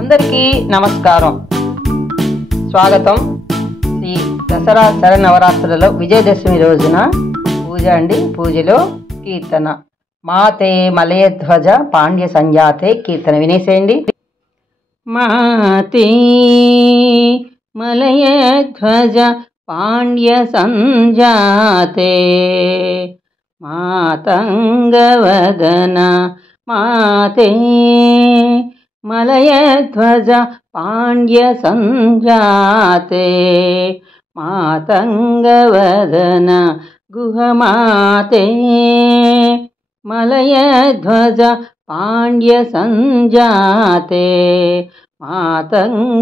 అందరికీ నమస్కారం. స్వాగతం. శ్రీ దసరా శరన్నవరాత్రులలో విజయదశమి రోజున పూజ అండి. పూజలో కీర్తన మాతే మలయధ్వజ పాండ్య సంజాతే కీర్తన వినేసేయండి. మాతే మలయధ్వజ పాండ్య సంజాతే మాతంగవదన మాతే మలయధ్వజ పాండ్య సంజాతే మాతంగవదన గుహమాతే మలయధ్వజ పాండ్య సంజాతే మాతంగవదన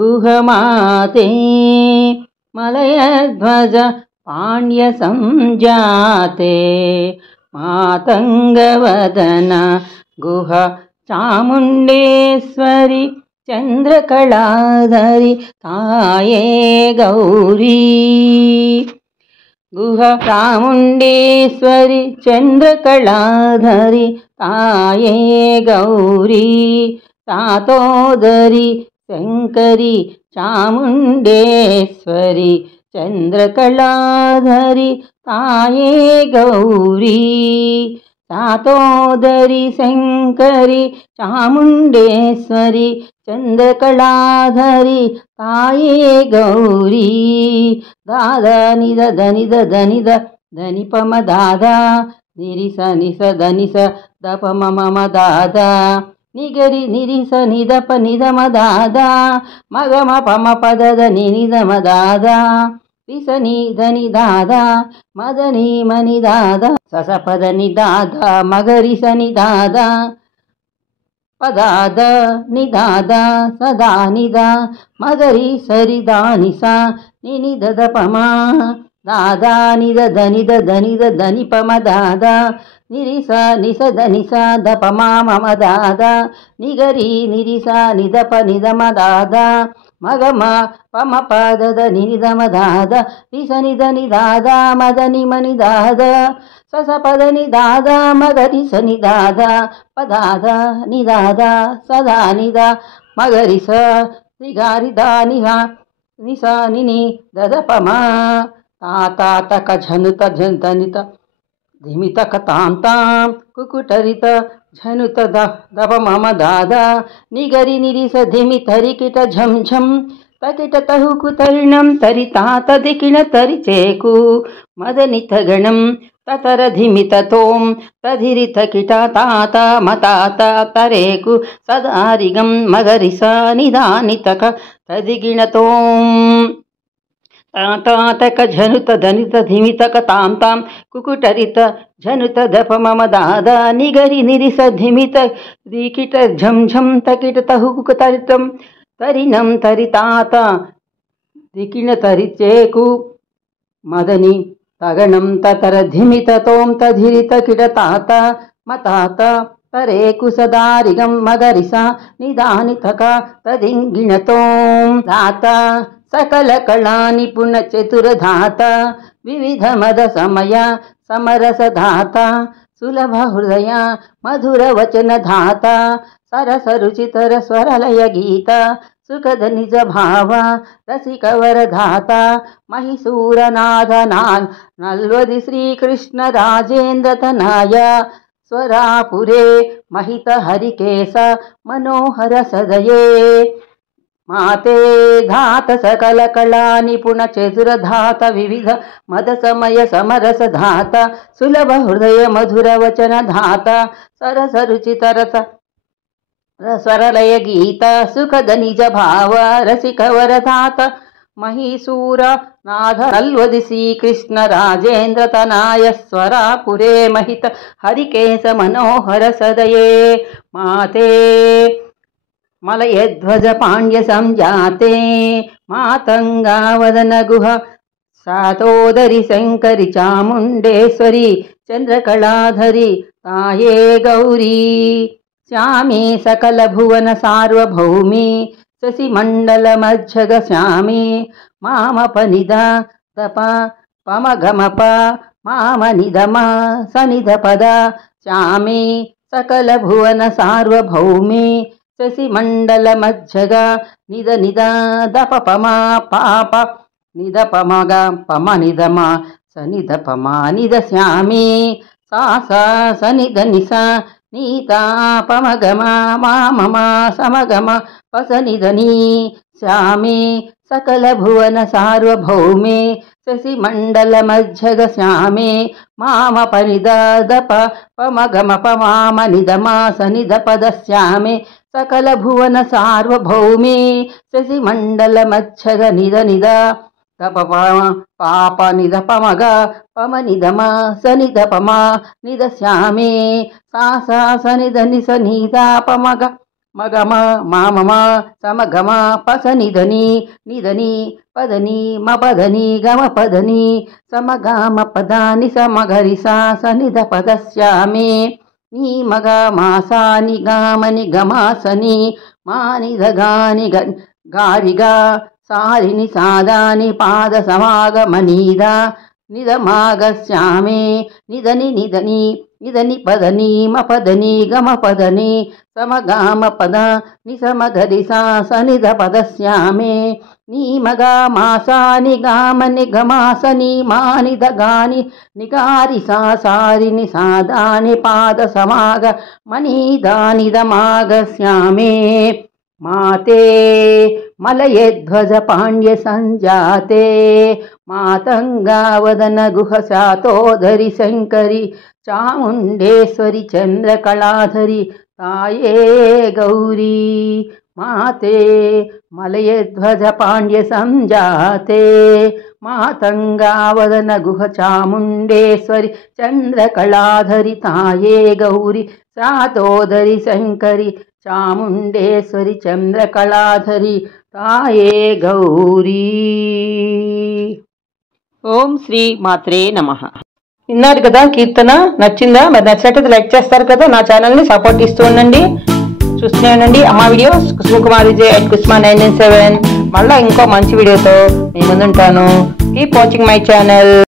గుహమాతే మలయధ్వజ పాండ్య సంజాతే మాతంగవదన గుహ చాముండేశ్వరి చంద్రకళాధరి తాయే గౌరీ గుహ చాముండేశ్వరి చంద్రకళాధరి తాయే గౌరీ తాతోదరి శంకరి చాముండేశ్వరి చంద్రకళాధరి తాయే గౌరీ తాతోదరి శంకరి చాముండేశ్వరి చంద్రకళాధరి తాయే గౌరీ దాదా నిద ధనిద ధనిద ధనిపమ దాదా నిరిస నిస ధనిస దపమ మమ దాదా నిగరి నిరిస నిదప నిదమ దాదా మగమ పమ పదద నినిదమ దాదా విసని ధని దాదా మదని మని దాదా ససపదని దాదా మగరిసని దాదా పదాద నిదాదా సదా నిదా మగరి సరిదా నిసా నిని దదపమా దాదా నిద ధనిద ధనిద ధనిపమ దాదా నిరిస నిసద నిస దపమా మమ దాదా నిగరి నిరిస నిదప నిదమ దాదా మగమ పమ పదద నినిదమ దాదా విసనిదని దాదా మదని మని దాదా ససపదని దాదా మగరి సని దాదా పదాదా నిదాదా సదా నిదా మగరిస శ్రీగారిదా నిహా నిసా నిని దదపమా తాతాతక ఝనుత ఝంతనిత ధిమితక తాంతాం కుకుటరిత ఝనుత దప మమ దాదా నిగరి నిరిస ధిమి తరికిట ఝం ఝం తకిట తహుకు తరిణం తరి తాత దికిణ తరి చేకు మదనిత గణం తతర ధిమిత తోం తధిరిత కిట తాత మతాత తరేకు సదారిగం మగరిస నిదానితక తదిగిణ తోం తాతక ఝనుత ధనిత ధిమితక తాం తాం కుకుటరిత ఝనుత దప మమ దాదా నిగరి నిరిస ధిమిత దికిట ఝం ఝం తకిట తహుకు తరితం తరిణం తరి తాత దికిణ తరిచేకు మదని తగణం తతర ధిమిత తోం తధిరిత కిట తాత మతాత తరేకు సదారిగం మగరిస నిదానితక తదింగిణతోం దాత సకల కళా నిపుణ చతురధాత వివిధ మద సమయ సమరస ధాత సులభ హృదయ మధుర వచన ధాత సరస రుచితర స్వరలయ గీత సుఖద నిజ భావ రసికవర ధాత మహిసూరనాథ నల్వది శ్రీకృష్ణ రాజేంద్ర తనాయ స్వరాపురే మహిత హరికేశ మనోహర సదయే మాతే ధాత సకల కళా నిపుణ చతురధాత వివిధ మద సమయ సమరస ధాత సులభ హృదయ మధుర వచన ధాత సరస రుచితరస స్వరలయ గీత సుఖద నిజ భావ రసికవర ధాత మహీసూర నాథ నల్వది శ్రీకృష్ణ రాజేంద్ర తనాయ స్వరాపురే మహిత హరికేశ మనోహర సదయే మాతే మలయధ్వజ పాండ్య సంజాతే మాతంగావదన గుహ సాతోదరి శంకరి చాముండేశ్వరి చంద్రకళాధరి తాయే గౌరీ శ్యామి సకల భువన సార్వభౌమి శశిమండల మధ్యగ శ్యామి మామప నిద తప పమగమప మామ నిధమ సనిధ పద శ్యామి सकल भुवन सार्वभौमी శశిమండల మధ్యగా నిద నిద దప పమ పాప నిద పమగ పమ నిదమ సనిద పమ నిద శ్యామి సా సా సనిద నిస నీతా పమగమ మామమ సమగమ పసనిదని శ్యామి సకల భువన సార్వభౌమే శశిమండల మధ్యగ శ్యామే మామ పరిద దప పమగమ పమామ నిదమ సనిద పద శ్యామే సకల భువన సార్వభౌమే శశిమండల మధ్యగ నిద నిద తప పాప నిద పమగ పమ నిదమ సనిద పమ నిద శ్యామే సా సా సనిద నిస నీదా పమగ మగమ మామమ సమగమ పసనిదని నిదని పదని మపదని గమ పదని సమగమ పదాని సమగరి సా సనిద పదశ్యామే నీ మగ మాసాని గామని గమాసని మానిదగాని గారిగా సారిని సాదాని పాద సమాగమనీద నిదమాగశ్యామే నిదని నిదని నిదని పదని మపదని గమ పదని సమగామ పద నిసమగరి సా సనిద పదశ్యామే నీ మగ మాసాని గామని గమాసని మానిద గాని నిగారి సా సారిని సాదాని పాద సమాగ మనీదానిదమాగశ్యామే మాతే మలయధ్వజ పాండ్య సంజాతే మాతంగావదన గుహ శాతోదరి శంకరి చాముండేశ్వరి చంద్రకళాధరి తాయే గౌరీ మాతే మలయధ్వజ పాండ్య సంజాతే మాతంగావదన గుహ చాముండేశ్వరి చంద్రకళాధరి తాయే గౌరీ శాతోదరి శంకరి చాముండేశ్వరి చంద్రకళాధరి తాయే గౌరీ. ఓం శ్రీ మాత్రే నమః. విన్నారు కదా కీర్తన, నచ్చిందా? మరి నచ్చినట్లయితే లైక్ చేస్తారు కదా, నా ఛానల్ని సపోర్ట్ ఇస్తూ ఉండండి, చూస్తూనే ఉండండి. అమ్మ వీడియోస్ kusuma997. మళ్ళీ ఇంకో మంచి వీడియోతో మీ ముందుంటాను. Keep watching my channel.